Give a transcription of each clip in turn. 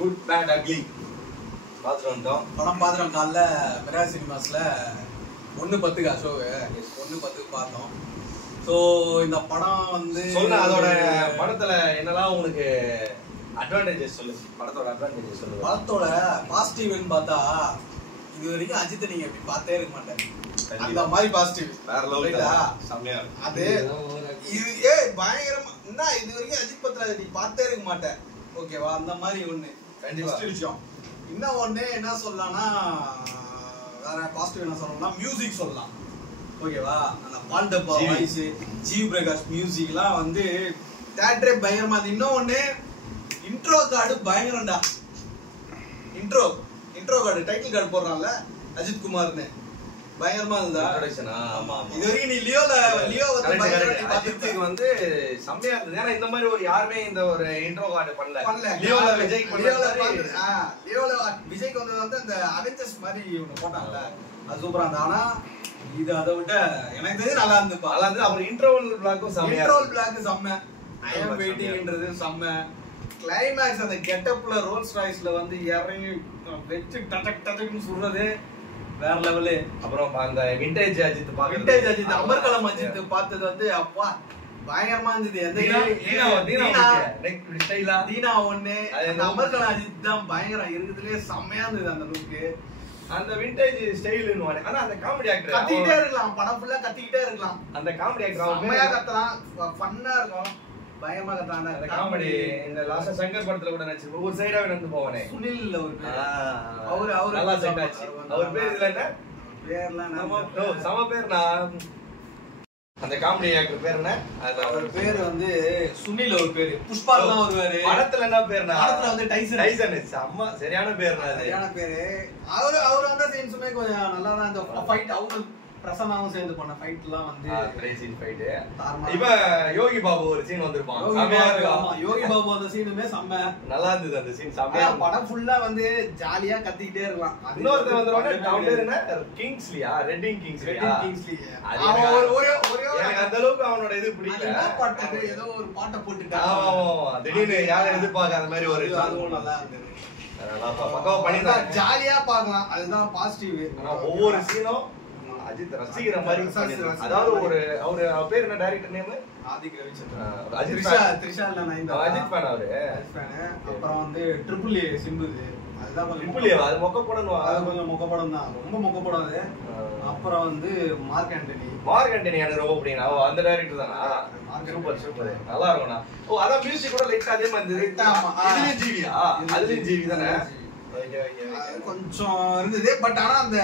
Good bad ugly பார்த்துட்டு வந்துட்டோம். படம் பார்த்துட்டோம். காலைல மிராஜ் சினிமாஸ்ல 1:10 ஷோவு 1:10 பார்த்தோம். ஸோ இந்த படம் வந்து சொல்ல அதோட படத்துல என்னெல்லாம் உங்களுக்கு அட்வான்டேஜஸ் சொல்லு. படத்தோட அட்வான்டேஜஸ் சொல்லு. படத்தோட பாசிட்டிவ்னு பார்த்தா இது வரைக்கும் அஜித்தை நீங்க இப்படி பார்த்தே இருக்க மாட்டேன். அந்த மாதிரி பாசிட்டிவ் வேற லெவல் செம்மையா அது இது பயங்கரமா என்ன இது வரைக்கும் அஜித் பத்திர நீ பார்த்தே இருக்க மாட்டேன். ஓகேவா? அந்த மாதிரி ஒண்ணு கண்டிப்பா விஷயம். இன்னும் ஒண்ணு என்ன சொல்லலாம்னா வேற பாசிட்டிவ் என்ன சொல்லலாம்னா மியூசிக் சொல்லலாம். ஓகேவா? அந்த பால்டப்பா வாய்ஸ் ஜீவ் பிரகாஷ் மியூசிக்லாம் வந்து தியேட்டரே பயங்கரமா இருக்கு. இன்னும் ஒண்ணு இன்ட்ரோ கார்டு பயங்கரம்டா. இன்ட்ரோ கார்டு டைட்டில் கார்டு போடுறான்ல அஜித் குமார்னு பயங்கரமா இருந்தா. ஆமா ஆமா. இது வரைக்கும் நீ லியோ வந்து பயங்கரமா அஜித்துக்கு வந்து செம்மையா இருந்தது. ஏன்னா இந்த மாதிரி ஒரு யாருமே இந்த ஒரு இன்ட்ரோ கார்டு பண்ணல. லியோல விஜய்க்கு வந்து அந்த அவெஞ்சர்ஸ் மாதிரி ஒண்ணு போட்டாங்கல்ல, அது சூப்பரா இருந்தா. ஆனா இது அதை விட எனக்கு தெரிஞ்சு நல்லா இருந்துப்பா. நல்லா இருந்து. அப்புறம் இன்ட்ரோவல் பிளாக்கும் செம்மையா. இன்ட்ரோவல் பிளாக் செம்ம. ஐ அம் வெயிட்டிங்ன்றது செம்ம. கிளைமேக்ஸ் அந்த கெட்டப்ல ரோல்ஸ் ராய்ஸ்ல வந்து இறங்கி வெச்சு டடக்னு சுடுறது வேற லெவலு. அப்புறம் அந்த விண்டேஜ் அஜித் அமர்கலம் அஜித் பார்த்தது வந்து அப்பா பயங்கரமா இருந்தது. தீனா ஒண்ணு அமர்கலம் அஜித் தான் பயங்கரம் இருக்குதுலயே செம்மையா இருந்தது அந்த லுக்கு. அந்த விண்டேஜ் ஸ்டைல்னு வானே. ஆனா அந்த காமெடி ஆக்டர் கத்திக்கிட்டே இருக்கலாம், படம் ஃபுல்லா கத்திக்கிட்டே இருக்கலாம். அந்த காமெடி ஆக்டர் செம்மையா கத்தலாம், ஃபன்னா இருக்கும், பயமா கத்தலாம். அந்த காமெடி இந்த லாஸ்ட் சங்கர் படத்துல கூட நடிச்சு ஒரு சைடாவே நடந்து போவானே சுனில் அவரு நல்லா செட் ஆச்சு. அவர் பேர் இதுல என்ன பேர்லாம் சம பேர்னா அந்த காமெடி ஆக்டர் பேர் என்ன? அவர் பேர் வந்து சுனில். அவர் பேரு புஷ்பாலாம் வருவாரு. படத்துல என்ன பேர்னா? படத்துல வந்து டைசன். அம்மா சரியான பேர்னா அது. சரியான பேரு. அவரு வந்த சீன்ஸுமே கொஞ்சம் நல்லா தான். இந்த ஃபைட் அவங்க பிரசன்னாவும் சேர்ந்து பண்ண ஃபைட் எல்லாம் வந்து கிரேசி ஃபைட். இப்ப யோகி பாபு ஒரு சீன் வந்திருப்பான். செமையா இருக்கும். ஆமா, யோகி பாபு அந்த சீனுமே செம்ம நல்லா இருந்தது. அந்த சீன் செமையா. படம் ஃபுல்லா வந்து ஜாலியா கத்திக்கிட்டே இருக்கலாம். இன்னொருத்தர் வந்துருவாங்க. டவுன் பேர் என்ன? கிங்ஸ்லியா? ரெட்டிங் கிங்ஸ்லி. எனக்கு அந்த அளவுக்கு அவனோட இது பிடிக்கல. பாட்டு ஏதோ ஒரு பாட்டை போட்டுட்டான். ஆமா திடீர்னு யாரும் எதிர்பார்க்காத மாதிரி ஒரு அதுவும் நல்லா இருந்தது. பக்காவா பண்ணிருந்தாங்க. ஜாலியா பார்க்கலாம். அதுதான் பாசிட்டிவ். ஒவ்வொரு சீனும் அஜித் ரசிக்கிற மாதிரி. அதாவது ஒரு அவரு பேர் என்ன? Director name Adhik Ravichandran. அஜித் த்ரிஷா இல்ல அஜித் ஃபேன் அவரு. அப்புறம் வந்து ட்ரிபிள் ஏ சிம்புது. அதுதான் ட்ரிபிள் ஏ அது மொக்க படம். அது கொஞ்சம் மொக்க படம் தான், ரொம்ப மொக்க படம் அது. அப்புறம் வந்து மார்க் ஆண்டனி எனக்கு ரொம்ப பிடிக்கும். அந்த டைரக்டர் தானா? சூப்பர் நல்லா இருக்கும்ண்ணா. ஓ அதான் மியூசிக் கூட லைட்டா அதே மாதிரி இருந்தது. இதுலயும் ஜிவியா? அதுலயும் ஜிவி தானே கொஞ்சம் இருந்தது. பட் ஆனா அந்த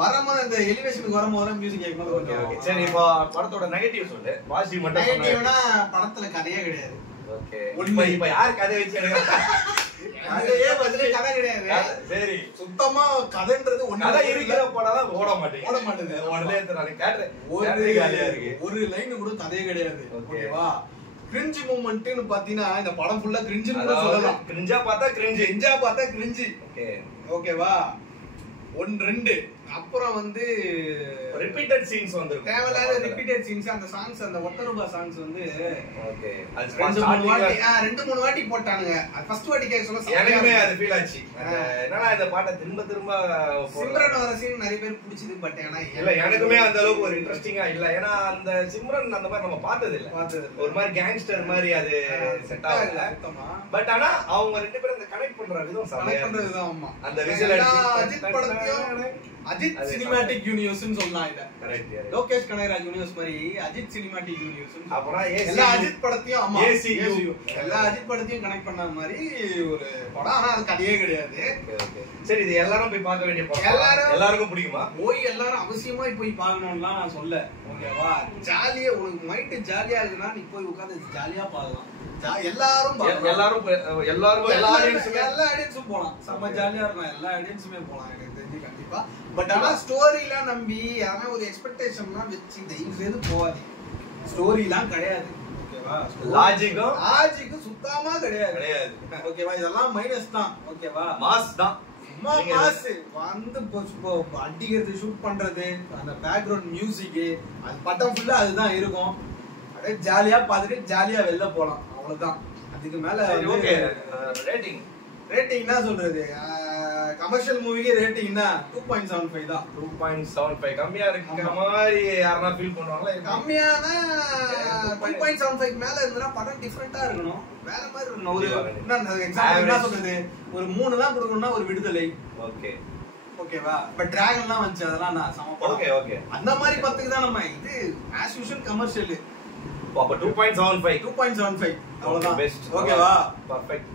வரும்போது அந்த எலிவேஷனுக்கு வரும்போது மியூசிக் கேட்கும்போது ஓகே. சரி, இப்போ படத்தோட நெகட்டிவ் சொல்லு. பாசிட்டிவ் மட்டும். நெகட்டிவ்னா படத்துல கதையே கிடையாது. ஓகே. இப்ப யார் கதை வச்சு எடுக்கறாங்க? கதையே பதிலே கதை கிடையாது. சரி, சுத்தமா கதைன்றது ஒண்ணு. கதை இருக்கிற படம் தான் ஓட மாட்டேங்குது. உடனே ஒரு லைன் கூட கதையே கிடையாது. ஓகேவா? கிரிஞ்சி மூமெண்ட்னு பாத்தீங்கன்னா இந்த படம் ஃபுல்லா கிரிஞ்சின்னு கூட சொல்லலாம். கிரிஞ்சா பார்த்தா கிரிஞ்சி. ஓகேவா? 1 2 அப்புறம் வந்து ரிப்பீட்டட் சீன்ஸ் வந்திருக்கு. தேவையில்லாத ரிப்பீட்டட் சீன்ஸ். அந்த சாங்ஸ் அந்த ஒத்தரூபா சாங்ஸ் வந்து ஓகே அது 2-3 வாட்டி போட்டானுங்க. அது ஃபர்ஸ்ட் வாட்டி கேட்க சொல்ல எனக்குமே அது ஃபீல் ஆச்சு. என்னடா இந்த பாட்டை திரும்ப சிம்ரன் வர சீன் நிறைய பேர் பிடிச்சது. பட் ஆனா இல்ல எனக்குமே அந்த அளவுக்கு ஒரு இன்ட்ரெஸ்டிங்கா இல்ல. ஏன்னா அந்த சிம்ரன் அந்த மாதிரி நம்ம பார்த்தது இல்ல. ஒரு மாதிரி கேங்ஸ்டர் மாதிரி அது செட் ஆகல. பட் ஆனா அவங்க ரெண்டு பேரும் அந்த கனெக்ட் பண்ற விதம் செமையா இருந்தது. ஆமா, அந்த விசில் அஜித் படத்தையும் அஜித் சினிமாட்டிக் யூனிவர்ஸ்னு சொல்லலாம். இத கரெக்ட். லோகேஷ் கனகராஜ் யூனிவர்ஸ் மாதிரி அஜித் சினிமாட்டிக் யூனிவர்ஸ். அப்புறம் எல்லா அஜித் படத்தையும் ஆமா ஏசியூ எல்லா அஜித் படத்தையும் கனெக்ட் பண்ண மாதிரி ஒரு படம். ஆனா அது கதையே கிடையாது. சரி, இது எல்லாரும் போய் பார்க்க வேண்டிய படம். எல்லாருக்கும் பிடிக்குமா? போய் எல்லாரும் அவசியமா போய் பார்க்கணும்லாம் நான் சொல்ல. ஓகேவா? ஜாலியா உனக்கு மைண்ட் ஜாலியா இருக்குன்னா நீ போய் உட்கார்ந்து ஜாலியா பார்க்கலாம். எல்லாரும் எல்லா ஆடியன்ஸும் போலாம். செம்ம ஜாலியா இருக்கும். எல்லா ஆடியன்ஸுமே போலாம் எனக்கு தெரிஞ்சு கண்டிப்பா. பட் ஆனா ஸ்டோரிலாம் நம்பி ஆனா ஒரு எக்ஸ்பெக்டேஷன்லாம் வச்சு தயவு செய்து போகாது. ஸ்டோரிலாம் கிடையாது. ஓகேவா? லாஜிக்கும் சுத்தமா கிடையாது. ஓகேவா? இதெல்லாம் மைனஸ் தான். ஓகேவா? மாஸ் தான். மாஸ் வந்து அடிக்கிறது, ஷூட் பண்றது, அந்த பேக்ரவுண்ட் மியூசிக், அது படம் ஃபுல்லா அதுதான் இருக்கும். அப்படியே ஜாலியா பார்த்துட்டு ஜாலியா வெளில போலாம். அவ்வளவுதான். அதுக்கு மேல ஓகே. ரேட்டிங் ரேட்டிங் என்ன சொல்றது, கமர்ஷியல் மூவிக்கு ரேட்டிங்னா 2.75 தான். 2.75 கம்மியா இருக்க மாதிரி யாரனா ஃபீல் பண்ணுவாங்களா? கம்மியான 2.75 மேல இருந்தா படம் டிஃபரெண்டா இருக்கணும், வேற மாதிரி இருக்கணும். ஒரு எக்ஸாம்பிள் என்ன சொல்றது, ஒரு 3 தான் கொடுக்கணும்னா ஒரு விடுதலை. ஓகே ஓகேவா? பட் டிராகன்லாம் வந்துச்சு, அதெல்லாம் நான் சம படம். Okay okay. அந்த மாதிரி பத்துக்கு தான் நம்ம இது as usual கமர்ஷியல். அப்ப 2.75 அவ்வளவுதான். பெஸ்ட். ஓகேவா? பர்ஃபெக்ட்.